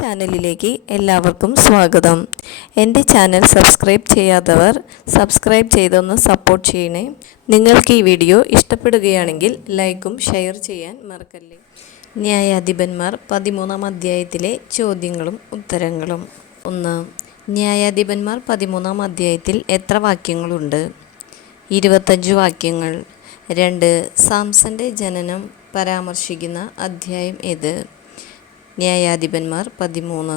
ചാനലിലേക്ക് എല്ലാവർക്കും സ്വാഗതം. എൻ്റെ ചാനൽ സബ്സ്ക്രൈബ് ചെയ്യാത്തവർ സബ്സ്ക്രൈബ് ചെയ്തൊന്ന് സപ്പോർട്ട് ചെയ്യണേ. നിങ്ങൾക്ക് ഈ വീഡിയോ ഇഷ്ടപ്പെടുകയാണെങ്കിൽ ലൈക്കും ഷെയർ ചെയ്യാൻ മറക്കല്ലേ. ന്യായാധിപന്മാർ 13-ാം അധ്യായത്തിലെ ചോദ്യങ്ങളും ഉത്തരങ്ങളും. 1. ന്യായാധിപന്മാർ 13-ാം അധ്യായത്തിൽ എത്ര വാക്യങ്ങളുണ്ട്? 25 വാക്യങ്ങൾ. 2. സാംസന്റെ ജനനം പരാമർശിക്കുന്ന അധ്യായം ഏത്? ന്യായാധിപന്മാർ 13.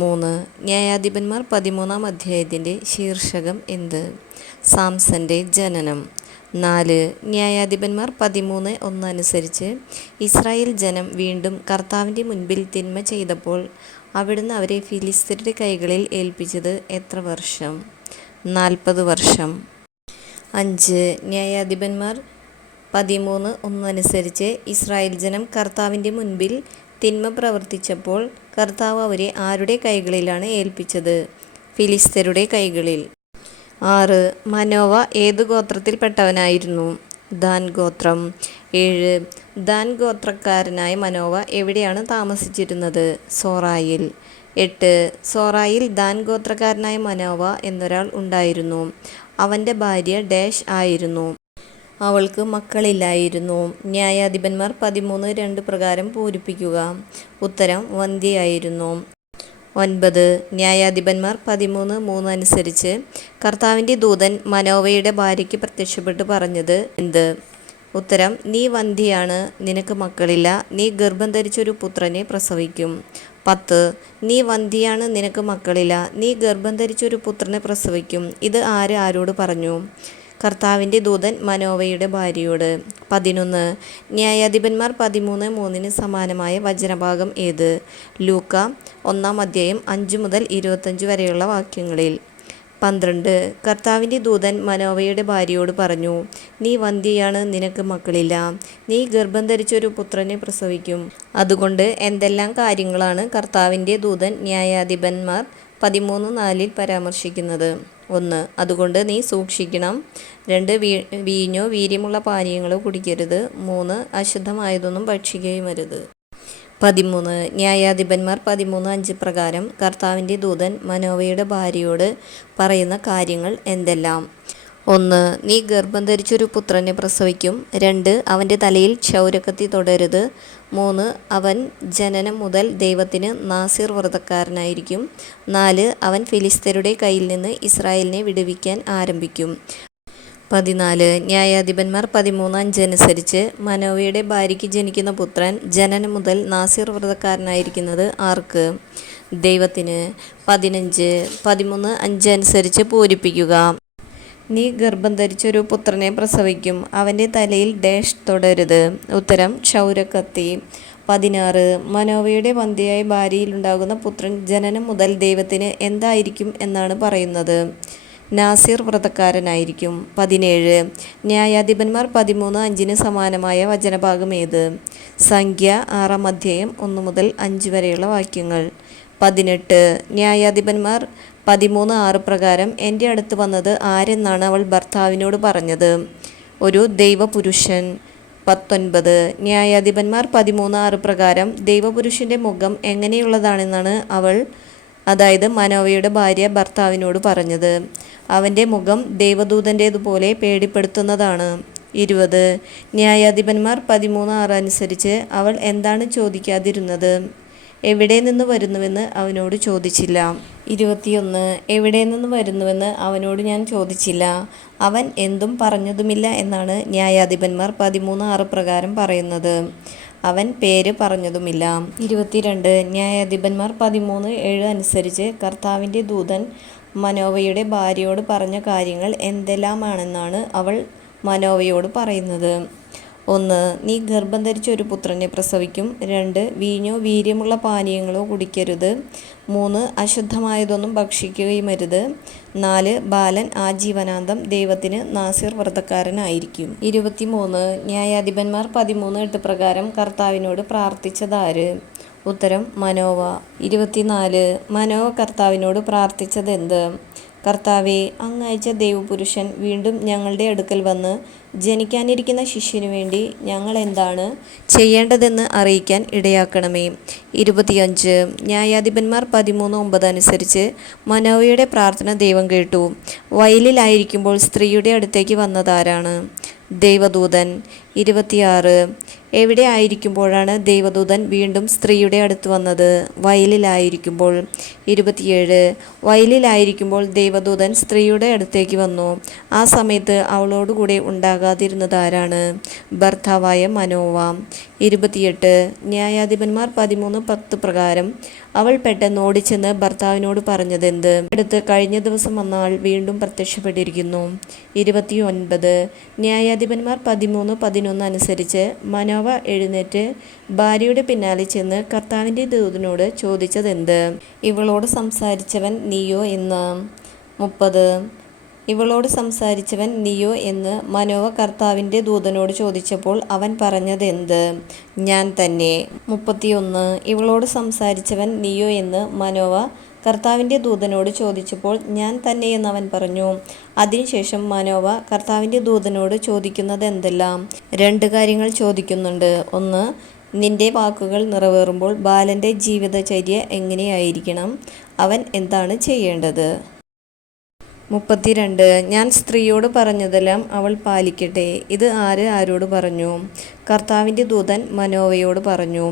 3. ന്യായാധിപന്മാർ 13-ാം അധ്യായത്തിൻ്റെ ശീർഷകം എന്ത്? സാംസന്റെ ജനനം. 4. ന്യായാധിപന്മാർ 13:1 അനുസരിച്ച് ഇസ്രായേൽ ജനം വീണ്ടും കർത്താവിൻ്റെ മുൻപിൽ തിന്മ ചെയ്തപ്പോൾ അവിടുന്ന് അവരെ ഫിലിസ്ത്യരുടെ കൈകളിൽ ഏൽപ്പിച്ചത് എത്ര വർഷം? 40 വർഷം. 5. ന്യായാധിപന്മാർ 13:1 അനുസരിച്ച് ഇസ്രായേൽ ജനം കർത്താവിൻ്റെ മുൻപിൽ തിന്മ പ്രവർത്തിച്ചപ്പോൾ കർത്താവ് അവരെ ആരുടെ കൈകളിലാണ് ഏൽപ്പിച്ചത്? ഫിലിസ്ത്യരുടെ കൈകളിൽ. 6. മനോവ ഏതു ഗോത്രത്തിൽപ്പെട്ടവനായിരുന്നു? ദാൻ ഗോത്രം. 7. ദാൻ ഗോത്രക്കാരനായ മനോവ എവിടെയാണ് താമസിച്ചിരുന്നത്? സോറായിൽ. 8. സോറായിൽ ദാൻ ഗോത്രക്കാരനായ മനോവ എന്നൊരാൾ ഉണ്ടായിരുന്നു. അവൻ്റെ ഭാര്യ ഡാഷ് ആയിരുന്നു. അവൾക്ക് മക്കളില്ലായിരുന്നു. ന്യായാധിപന്മാർ 13:2 പ്രകാരം പൂരിപ്പിക്കുക. ഉത്തരം വന്ധ്യയായിരുന്നു. 9. ന്യായാധിപന്മാർ 13:3 അനുസരിച്ച് കർത്താവിൻ്റെ ദൂതൻ മനോവയുടെ ഭാര്യയ്ക്ക് പ്രത്യക്ഷപ്പെട്ട് പറഞ്ഞത് എന്ത്? ഉത്തരം നീ വന്ധ്യയാണ്, നിനക്ക് മക്കളില്ല, നീ ഗർഭം ധരിച്ചൊരു പുത്രനെ പ്രസവിക്കും. 10. നീ വന്ധ്യയാണ്, നിനക്ക് മക്കളില്ല, നീ ഗർഭം ധരിച്ചൊരു പുത്രനെ പ്രസവിക്കും. ഇത് ആരോട് പറഞ്ഞു? കർത്താവിൻ്റെ ദൂതൻ മനോവയുടെ ഭാര്യയോട്. 11. ന്യായാധിപന്മാർ 13:3 സമാനമായ വചനഭാഗം ഏത്? ലൂക്ക 1-ാം അധ്യായം 5 മുതൽ 25 വരെയുള്ള വാക്യങ്ങളിൽ. 12. കർത്താവിൻ്റെ ദൂതൻ മനോവയുടെ ഭാര്യയോട് പറഞ്ഞു, നീ വന്ധ്യയാണ്, നിനക്ക് മക്കളില്ല, നീ ഗർഭം ധരിച്ചൊരു പുത്രനെ പ്രസവിക്കും. അതുകൊണ്ട് എന്തെല്ലാം കാര്യങ്ങളാണ് കർത്താവിൻ്റെ ദൂതൻ ന്യായാധിപന്മാർ 13:4 പരാമർശിക്കുന്നത്? 1. അതുകൊണ്ട് നീ സൂക്ഷിക്കണം. 2. വീഞ്ഞോ വീര്യമുള്ള പാനീയങ്ങളോ കുടിക്കരുത്. 3. അശുദ്ധമായതൊന്നും ഭക്ഷിക്കുകയുമരുത്. 13. ന്യായാധിപന്മാർ 13:5 പ്രകാരം കർത്താവിൻ്റെ ദൂതൻ മനോവയുടെ ഭാര്യയോട് പറയുന്ന കാര്യങ്ങൾ എന്തെല്ലാം? 1. നീ ഗർഭം ധരിച്ചൊരു പുത്രനെ പ്രസവിക്കും. 2. അവൻ്റെ തലയിൽ ക്ഷൗരക്കത്തി തൊടരുത്. 3. അവൻ ജനനം മുതൽ ദൈവത്തിന് നാസിർ വ്രതക്കാരനായിരിക്കും. 4. അവൻ ഫിലിസ്ത്യരുടെ കയ്യിൽ നിന്ന് ഇസ്രായേലിനെ വിടുവിക്കാൻ ആരംഭിക്കും. 14. ന്യായാധിപന്മാർ 13:5 അനുസരിച്ച് മനോവയുടെ ഭാര്യയ്ക്ക് ജനിക്കുന്ന പുത്രൻ ജനനം മുതൽ നാസിർ വ്രതക്കാരനായിരിക്കുന്നത് ആർക്ക്? ദൈവത്തിന്. 15. 13:5 അനുസരിച്ച് പൂരിപ്പിക്കുക. നീ ഗർഭം ധരിച്ചൊരു പുത്രനെ പ്രസവിക്കും. അവൻ്റെ തലയിൽ ഡാഷ് തൊടരുത്. ഉത്തരം ക്ഷൗരക്കത്തി. 16. മനോവയുടെ വന്ധ്യയായ ഭാര്യയിലുണ്ടാകുന്ന പുത്രൻ ജനനം മുതൽ ദൈവത്തിന് എന്തായിരിക്കും എന്നാണ് പറയുന്നത്? നാസിർ വ്രതക്കാരനായിരിക്കും. 17. ന്യായാധിപന്മാർ 13:5 സമാനമായ വചനഭാഗം ഏത്? സംഖ്യ 6-ാം അധ്യായം 1 മുതൽ 5 വരെയുള്ള വാക്യങ്ങൾ. 18. ന്യായാധിപന്മാർ 13:6 പ്രകാരം എൻ്റെ അടുത്ത് വന്നത് ആരെന്നാണ് അവൾ ഭർത്താവിനോട് പറഞ്ഞത്? ഒരു ദൈവപുരുഷൻ. 19. ന്യായാധിപന്മാർ 13:6 പ്രകാരം ദൈവപുരുഷൻ്റെ മുഖം എങ്ങനെയുള്ളതാണെന്നാണ് അവൾ, അതായത് മനോവയുടെ ഭാര്യ, ഭർത്താവിനോട് പറഞ്ഞത്? അവൻ്റെ മുഖം ദൈവദൂതൻ്റേതുപോലെ പേടിപ്പെടുത്തുന്നതാണ്. 20. ന്യായാധിപന്മാർ 13:6 അനുസരിച്ച് അവൾ എന്താണ് ചോദിക്കാതിരുന്നത്? എവിടെ നിന്ന് വരുന്നുവെന്ന് അവനോട് ചോദിച്ചില്ല. 21. എവിടെ നിന്ന് വരുന്നുവെന്ന് അവനോട് ഞാൻ ചോദിച്ചില്ല, അവൻ എന്തും പറഞ്ഞതുമില്ല എന്നാണ് ന്യായാധിപന്മാർ 13:6 പ്രകാരം പറയുന്നത്. അവൻ പേര് പറഞ്ഞതുമില്ല. 22. ന്യായാധിപന്മാർ 13:7 അനുസരിച്ച് കർത്താവിൻ്റെ ദൂതൻ മനോവയുടെ ഭാര്യയോട് പറഞ്ഞ കാര്യങ്ങൾ എന്തെല്ലാമാണെന്നാണ് അവൾ മനോവയോട് പറയുന്നത്? 1. നീ ഗർഭം ധരിച്ച ഒരു പുത്രനെ പ്രസവിക്കും. 2. വീഞ്ഞോ വീര്യമുള്ള പാനീയങ്ങളോ കുടിക്കരുത്. 3. അശുദ്ധമായതൊന്നും ഭക്ഷിക്കുകയുമരുത്. 4. ബാലൻ ആജീവനാന്തം ദൈവത്തിന് നാസിർ വ്രതക്കാരനായിരിക്കും. 23. ന്യായാധിപന്മാർ 13:8 പ്രകാരം കർത്താവിനോട് പ്രാർത്ഥിച്ചതാര്? ഉത്തരം മനോവ. 24. മനോവ കർത്താവിനോട് പ്രാർത്ഥിച്ചതെന്ത്? കർത്താവേ, അങ്ങ് അയച്ച ദൈവപുരുഷൻ വീണ്ടും ഞങ്ങളുടെ അടുക്കൽ വന്ന് ജനിക്കാനിരിക്കുന്ന ശിശുവിനു വേണ്ടി ഞങ്ങൾ എന്താണ് ചെയ്യേണ്ടതെന്ന് അറിയിക്കാൻ ഇടയാക്കണമേ. 25 ന്യായാധിപന്മാർ 13:9 അനുസരിച്ച് മനോവയുടെ പ്രാർത്ഥന ദൈവം കേട്ടു. വയലിലായിരിക്കുമ്പോൾ സ്ത്രീയുടെ അടുത്തേക്ക് വന്നതാരാണ്? ദൈവദൂതൻ. 26 എവിടെ ആയിരിക്കുമ്പോഴാണ് ദൈവദൂതൻ വീണ്ടും സ്ത്രീയുടെ അടുത്ത് വന്നത്? വയലിലായിരിക്കുമ്പോൾ. 27 വയലിലായിരിക്കുമ്പോൾ ദൈവദൂതൻ സ്ത്രീയുടെ അടുത്തേക്ക് വന്നു. ആ സമയത്ത് അവളോടുകൂടെ ഉണ്ടാകാതിരുന്നതാരാണ്? ഭർത്താവായ മനോവ. 28 ന്യായാധിപന്മാർ 13:10 പ്രകാരം അവൾ പെട്ടെന്ന് ഓടിച്ചെന്ന് ഭർത്താവിനോട് പറഞ്ഞതെന്ത്? അടുത്ത് കഴിഞ്ഞ ദിവസം വന്ന ആൾ വീണ്ടും പ്രത്യക്ഷപ്പെട്ടിരിക്കുന്നു. 29 ന്യായാധിപന്മാർ 13:11 അനുസരിച്ച് മനോവ എഴുന്നേറ്റ് ഭാര്യയുടെ പിന്നാലെ ചെന്ന് കർത്താവിൻ്റെ ദൂതനോട് ചോദിച്ചതെന്ത്? ഇവളോട് സംസാരിച്ചവൻ നീയോ എന്ന്. 30 ഇവളോട് സംസാരിച്ചവൻ നീയോ എന്ന് മനോവ കർത്താവിൻ്റെ ദൂതനോട് ചോദിച്ചപ്പോൾ അവൻ പറഞ്ഞതെന്ത്? ഞാൻ തന്നെ. 31 ഇവളോട് സംസാരിച്ചവൻ നീയോ എന്ന് മനോവ കർത്താവിൻ്റെ ദൂതനോട് ചോദിച്ചപ്പോൾ ഞാൻ തന്നെ എന്ന് അവൻ പറഞ്ഞു. അതിനുശേഷം മനോവ കർത്താവിൻ്റെ ദൂതനോട് ചോദിക്കുന്നത് എന്തെല്ലാം? 2 കാര്യങ്ങൾ ചോദിക്കുന്നുണ്ട്. ഒന്ന്, നിന്റെ വാക്കുകൾ നിറവേറുമ്പോൾ ബാലൻ്റെ ജീവിതചര്യ എങ്ങനെയായിരിക്കണം? അവൻ എന്താണ് ചെയ്യേണ്ടത്? 32 ഞാൻ സ്ത്രീയോട് പറഞ്ഞതെല്ലാം അവൾ പാലിക്കട്ടെ. ഇത് ആരോട് പറഞ്ഞു? കർത്താവിൻ്റെ ദൂതൻ മനോവയോട് പറഞ്ഞു.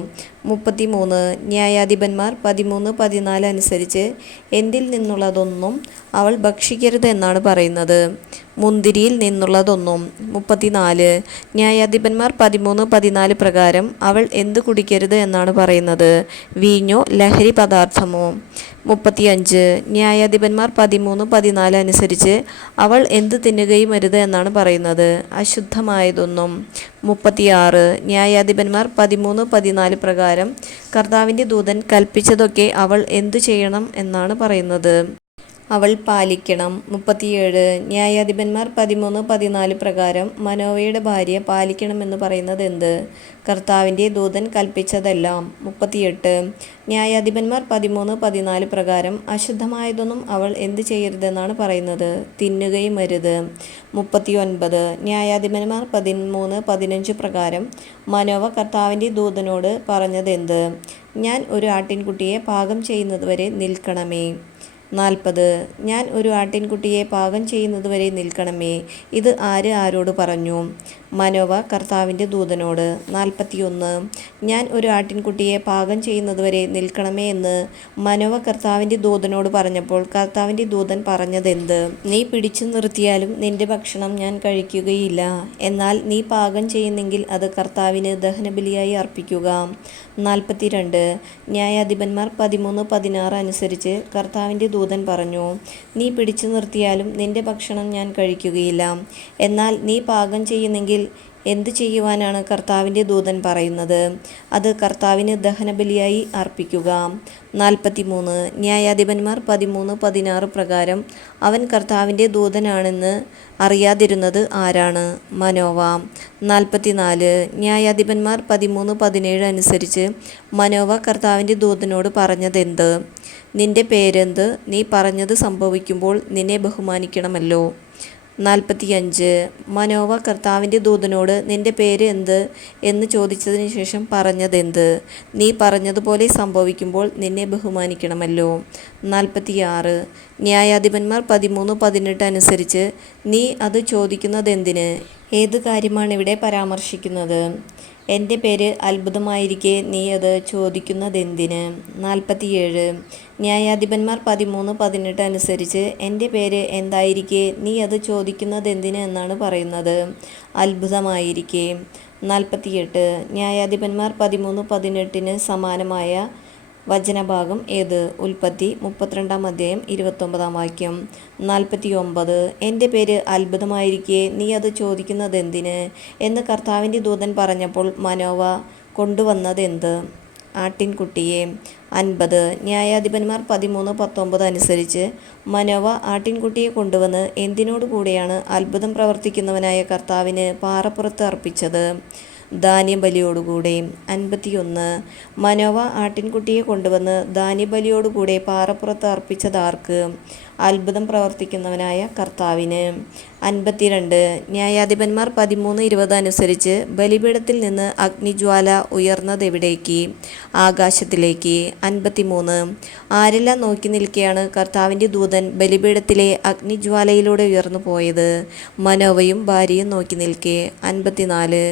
33 ന്യായാധിപന്മാർ 13:14 അനുസരിച്ച് എന്തിൽ നിന്നുള്ളതൊന്നും അവൾ ഭക്ഷിക്കരുത് എന്നാണ് പറയുന്നത്? മുന്തിരിയിൽ നിന്നുള്ളതൊന്നും. 34 ന്യായാധിപന്മാർ 13:14 പ്രകാരം അവൾ എന്ത് കുടിക്കരുത് എന്നാണ് പറയുന്നത്? വീഞ്ഞോ ലഹരി പദാർത്ഥമോ? 35 ന്യായാധിപന്മാർ 13:14 അനുസരിച്ച് അവൾ എന്ത് തിന്നുകയും അരുത് എന്നാണ് പറയുന്നത്? അശുദ്ധമായതൊന്നും. 36 ന്യായാധിപന്മാർ 13:14 പ്രകാരം കർത്താവിൻ്റെ ദൂതൻ കൽപ്പിച്ചതൊക്കെ അവൾ എന്തു ചെയ്യണം എന്നാണ് പറയുന്നത്? അവൾ പാലിക്കണം. 37 ന്യായാധിപന്മാർ 13:14 പ്രകാരം മനോവയുടെ ഭാര്യ പാലിക്കണമെന്ന് പറയുന്നത് എന്ത്? കർത്താവിൻ്റെ ദൂതൻ കൽപ്പിച്ചതെല്ലാം. 38 ന്യായാധിപന്മാർ 13:14 പ്രകാരം അശുദ്ധമായതൊന്നും അവൾ എന്ത് ചെയ്യരുതെന്നാണ് പറയുന്നത്? തിന്നുകയും അരുത്. 39 ന്യായാധിപന്മാർ 13:15 പ്രകാരം മനോവ കർത്താവിൻ്റെ ദൂതനോട് പറഞ്ഞതെന്ത്? ഞാൻ ഒരു ആട്ടിൻകുട്ടിയെ പാകം ചെയ്യുന്നതുവരെ നിൽക്കണമേ. 40 ഞാൻ ഒരു ആട്ടിൻകുട്ടിയെ പാകം ചെയ്യുന്നതുവരെ നിൽക്കണമേ. ഇത് ആരോട് പറഞ്ഞു? മനോവ കർത്താവിൻ്റെ ദൂതനോട്. 41 ഞാൻ ഒരു ആട്ടിൻകുട്ടിയെ പാകം ചെയ്യുന്നതുവരെ നിൽക്കണമേ എന്ന് മനോവ കർത്താവിൻ്റെ ദൂതനോട് പറഞ്ഞപ്പോൾ കർത്താവിൻ്റെ ദൂതൻ പറഞ്ഞതെന്ത്? നീ പിടിച്ചു നിർത്തിയാലും നിന്റെ ഭക്ഷണം ഞാൻ കഴിക്കുകയില്ല. എന്നാൽ നീ പാകം ചെയ്യുന്നെങ്കിൽ അത് കർത്താവിന് ദഹനബലിയായി അർപ്പിക്കുക. 42 ന്യായാധിപന്മാർ 13:16 അനുസരിച്ച് കർത്താവിൻ്റെ ദൂതൻ പറഞ്ഞു, നീ പിടിച്ചു നിർത്തിയാലും നിന്റെ ഭക്ഷണം ഞാൻ കഴിക്കുകയില്ല. എന്നാൽ നീ പാകം ചെയ്യുന്നെങ്കിൽ എന്തു ചെയ്യുവാനാണ് കർത്താവിൻ്റെ ദൂതൻ പറയുന്നത്? അത് കർത്താവിന് ദഹനബലിയായി അർപ്പിക്കുക. 43 ന്യായാധിപന്മാർ 13:16 പ്രകാരം അവൻ കർത്താവിൻ്റെ ദൂതനാണെന്ന് അറിയാതിരുന്നത് ആരാണ്? മനോവ. 44 ന്യായാധിപന്മാർ 13:17 അനുസരിച്ച് മനോവ കർത്താവിൻ്റെ ദൂതനോട് പറഞ്ഞതെന്ത്? നിന്റെ പേരെന്ത്? നീ പറഞ്ഞത് സംഭവിക്കുമ്പോൾ നിന്നെ ബഹുമാനിക്കണമല്ലോ. 45 മനോവ കർത്താവിൻ്റെ ദൂതനോട് നിന്റെ പേര് എന്ത് എന്ന് ചോദിച്ചതിന് ശേഷം പറഞ്ഞതെന്ത്? നീ പറഞ്ഞതുപോലെ സംഭവിക്കുമ്പോൾ നിന്നെ ബഹുമാനിക്കണമല്ലോ. 46 ന്യായാധിപന്മാർ 13:18 അനുസരിച്ച് നീ അത് ചോദിക്കുന്നതെന്തിന്? ഏത് കാര്യമാണ് ഇവിടെ പരാമർശിക്കുന്നത്? എൻ്റെ പേര് അത്ഭുതമായിരിക്കെ നീ അത് ചോദിക്കുന്നതെന്തിന്? 47 ന്യായാധിപന്മാർ 13:18 അനുസരിച്ച് എൻ്റെ പേര് എന്തായിരിക്കെ നീ അത് ചോദിക്കുന്നതെന്തിന് എന്നാണ് പറയുന്നത്? അത്ഭുതമായിരിക്കെ. 48 ന്യായാധിപന്മാർ 13:18 സമാനമായ വചനഭാഗം ഏത്? ഉൽപ്പത്തി 32-ാം അധ്യായം 29-ാം വാക്യം. 49 എൻ്റെ പേര് അത്ഭുതമായിരിക്കെ നീ അത് ചോദിക്കുന്നതെന്തിന് എന്ന് കർത്താവിൻ്റെ ദൂതൻ പറഞ്ഞപ്പോൾ മനോവ കൊണ്ടുവന്നതെന്ത്? ആട്ടിൻകുട്ടിയെ. 50 ന്യായാധിപന്മാർ 13:19 അനുസരിച്ച് മനോവ ആട്ടിൻകുട്ടിയെ കൊണ്ടുവന്ന് എന്തിനോട് കൂടെയാണ് അത്ഭുതം പ്രവർത്തിക്കുന്നവനായ കർത്താവിന് പാറപ്പുറത്ത് അർപ്പിച്ചത്? ധാന്യബലിയോടുകൂടെ. 51 മനോവ ആട്ടിൻകുട്ടിയെ കൊണ്ടുവന്ന് ധാന്യബലിയോടുകൂടെ പാറപ്പുറത്ത് അർപ്പിച്ചതാർക്ക്? അത്ഭുതം പ്രവർത്തിക്കുന്നവനായ കർത്താവിന്. 52 ന്യായാധിപന്മാർ 13:20 അനുസരിച്ച് ബലിപീഠത്തിൽ നിന്ന് അഗ്നിജ്വാല ഉയർന്നതെവിടേക്ക്? ആകാശത്തിലേക്ക്. 53 ആരെല്ലാം നോക്കി നിൽക്കെയാണ് കർത്താവിൻ്റെ ദൂതൻ ബലിപീഠത്തിലെ അഗ്നിജ്വാലയിലൂടെ ഉയർന്നു പോയത്? മനോവയും ഭാര്യയും നോക്കി നിൽക്കെ. 54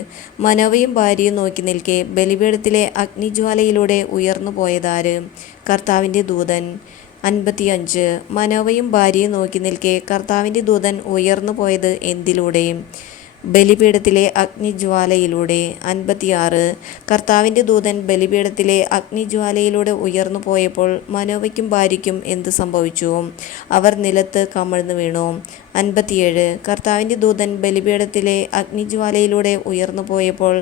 മനോവയും ഭാര്യയും നോക്കി നിൽക്കെ ബലിപീഠത്തിലെ അഗ്നിജ്വാലയിലൂടെ ഉയർന്നു പോയതാര്? കർത്താവിൻ്റെ ദൂതൻ. 55 മനോവയും ഭാര്യയും നോക്കി നിൽക്കെ കർത്താവിൻ്റെ ദൂതൻ ഉയർന്നു പോയത് എന്തിലൂടെ? ബലിപീഠത്തിലെ അഗ്നിജ്വാലയിലൂടെ. 56 കർത്താവിൻ്റെ ദൂതൻ ബലിപീഠത്തിലെ അഗ്നിജ്വാലയിലൂടെ ഉയർന്നു പോയപ്പോൾ മനോവയ്ക്കും ഭാര്യയ്ക്കും എന്ത് സംഭവിച്ചു? അവർ നിലത്ത് കമിഴ്ന്നു വീണു. 57 കർത്താവിൻ്റെ ദൂതൻ ബലിപീഠത്തിലെ അഗ്നിജ്വാലയിലൂടെ ഉയർന്നു പോയപ്പോൾ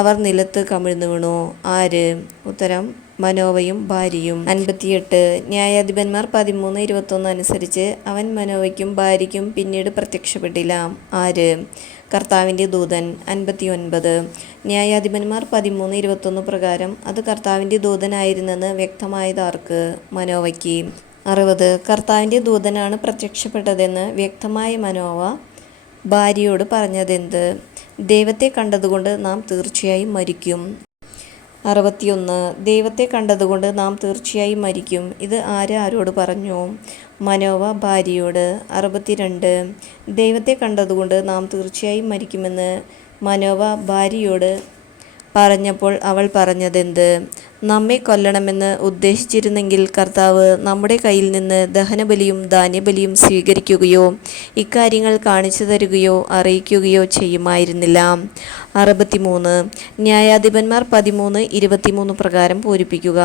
അവർ നിലത്ത് കമിഴ്ന്നു വീണു. ആര്? ഉത്തരം മനോവയും ഭാര്യയും. 58 ന്യായാധിപന്മാർ 13:21 അനുസരിച്ച് അവൻ മനോവയ്ക്കും ഭാര്യയ്ക്കും പിന്നീട് പ്രത്യക്ഷപ്പെട്ടില്ല. ആര്? കർത്താവിൻ്റെ ദൂതൻ. 59 ന്യായാധിപന്മാർ 13:21 പ്രകാരം അത് കർത്താവിൻ്റെ ദൂതനായിരുന്നെന്ന് വ്യക്തമായതാർക്ക്? മനോവയ്ക്ക്. 60 കർത്താവിൻ്റെ ദൂതനാണ് പ്രത്യക്ഷപ്പെട്ടതെന്ന് വ്യക്തമായ മനോവ ഭാര്യയോട് പറഞ്ഞതെന്ത്? ദൈവത്തെ കണ്ടതുകൊണ്ട് നാം തീർച്ചയായും മരിക്കും. 61 ദൈവത്തെ കണ്ടതുകൊണ്ട് നാം തീർച്ചയായും മരിക്കും. ഇത് ആരോട് പറഞ്ഞു? മനോവ ഭാര്യയോട്. 62 ദൈവത്തെ കണ്ടതുകൊണ്ട് നാം തീർച്ചയായും മരിക്കുമെന്ന് മനോവ ഭാര്യയോട് പറഞ്ഞപ്പോൾ അവൾ പറഞ്ഞതെന്ത്? നമ്മെ കൊല്ലണമെന്ന് ഉദ്ദേശിച്ചിരുന്നെങ്കിൽ കർത്താവ് നമ്മുടെ കയ്യിൽ നിന്ന് ദഹനബലിയും ധാന്യബലിയും സ്വീകരിക്കുകയോ ഇക്കാര്യങ്ങൾ കാണിച്ചു തരികയോ അറിയിക്കുകയോ ചെയ്യുമായിരുന്നില്ല. 63 ന്യായാധിപന്മാർ 13:23 പ്രകാരം പൂരിപ്പിക്കുക.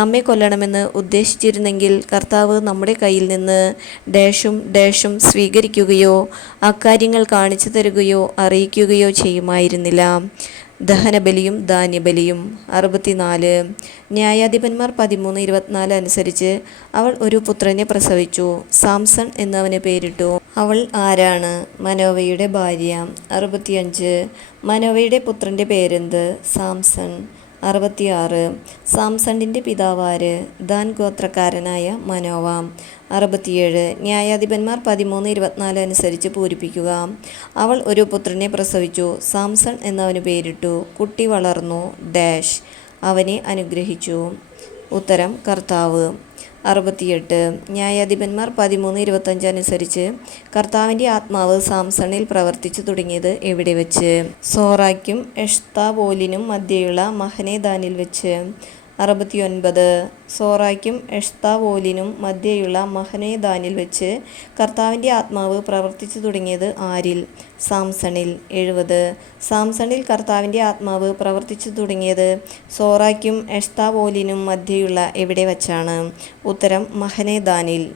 നമ്മെ കൊല്ലണമെന്ന് ഉദ്ദേശിച്ചിരുന്നെങ്കിൽ കർത്താവ് നമ്മുടെ കയ്യിൽ നിന്ന് ഡേഷും സ്വീകരിക്കുകയോ അക്കാര്യങ്ങൾ കാണിച്ചു തരികയോ അറിയിക്കുകയോ ചെയ്യുമായിരുന്നില്ല. ദഹനബലിയും ധാന്യബലിയും. 64 ന്യായാധിപന്മാർ 13:24 അനുസരിച്ച് അവൾ ഒരു പുത്രനെ പ്രസവിച്ചു. സാംസൺ എന്നവന് പേരിട്ടു. അവൾ ആരാണ്? മനോവയുടെ ഭാര്യ. 65 മനോവയുടെ പുത്രൻ്റെ പേരെന്ത്? സാംസൺ. 66 സാംസണിൻ്റെ പിതാവാര്? ദാൻ ഗോത്രക്കാരനായ മനോവ. 67 ന്യായാധിപന്മാർ 13:24 അനുസരിച്ച് പൂരിപ്പിക്കുക. അവൾ ഒരു പുത്രനെ പ്രസവിച്ചു. സാംസൺ എന്നവന് പേരിട്ടു. കുട്ടി വളർന്നു അവനെ അനുഗ്രഹിച്ചു. ഉത്തരം കർത്താവ്. 68 ന്യായാധിപന്മാർ 13:25 അനുസരിച്ച് കർത്താവിൻ്റെ ആത്മാവ് സാംസണിൽ പ്രവർത്തിച്ചു തുടങ്ങിയത് എവിടെ വെച്ച്? സോറായ്ക്കും എഷ്താവോലിനും മധ്യേയുള്ള മഹനേദാനിൽ വെച്ച്. 69 സോറായ്ക്കും എഷ്താവോലിനും മധ്യേയുള്ള മഹനേദാനിൽ വെച്ച് കർത്താവിൻ്റെ ആത്മാവ് പ്രവർത്തിച്ചു തുടങ്ങിയത് ആരിൽ? സാംസണിൽ. 70 സാംസണിൽ കർത്താവിൻ്റെ ആത്മാവ് പ്രവർത്തിച്ചു തുടങ്ങിയത് സോറായ്ക്കും എഷ്താവോലിനും മധ്യേയുള്ള എവിടെ വച്ചാണ്? ഉത്തരം മഹനേദാനിൽ.